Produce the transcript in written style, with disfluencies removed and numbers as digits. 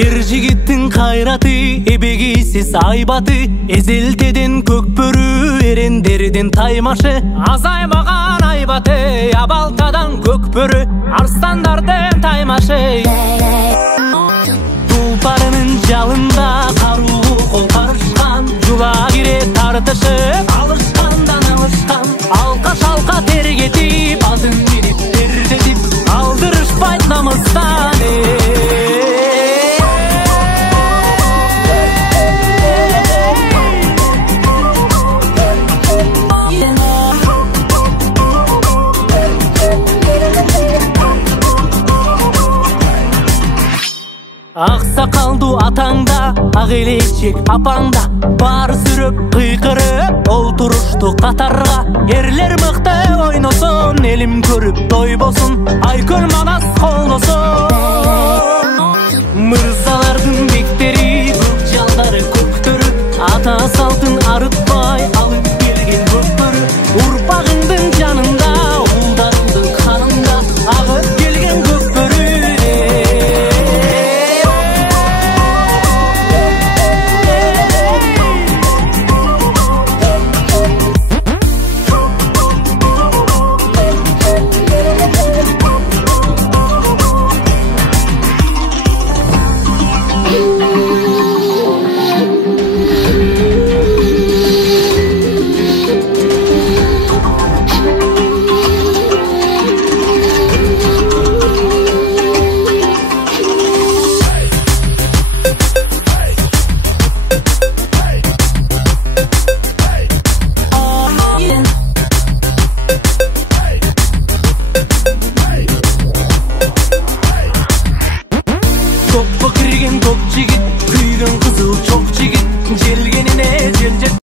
Ер жигиттин кайраты, эбегейсиз айбаты, эзелтеден көкбөрү, эрендерден таймашы. Азаймаган айбаты, абалтадан көкбөрү, арстандардын таймашы. Тулпарынын жалында каруу кол карышкан, жула кире тартышып, алышкандан алышкан. Алка шалка тергетип, азын бирип тердетип, алдырышпайт намыстан. Аксакалдуу атаңда, ак элечек апаңда, бар сүрөп кыйкырып олтурушту катарга. Эрлер мыкты ойносун, элим көрүп тойбосун, айкөл манас колдосун. Мырзалардын бектери, көк жалдары көктөрү, ата салтын арытпай алып келген көкбөрү. Урпагыңдын жанында, улдарыңдын канында агып келген көкбөрү. Топқа кірген топ жигит, күйген қызыл чоқ жигит, желгеніне жел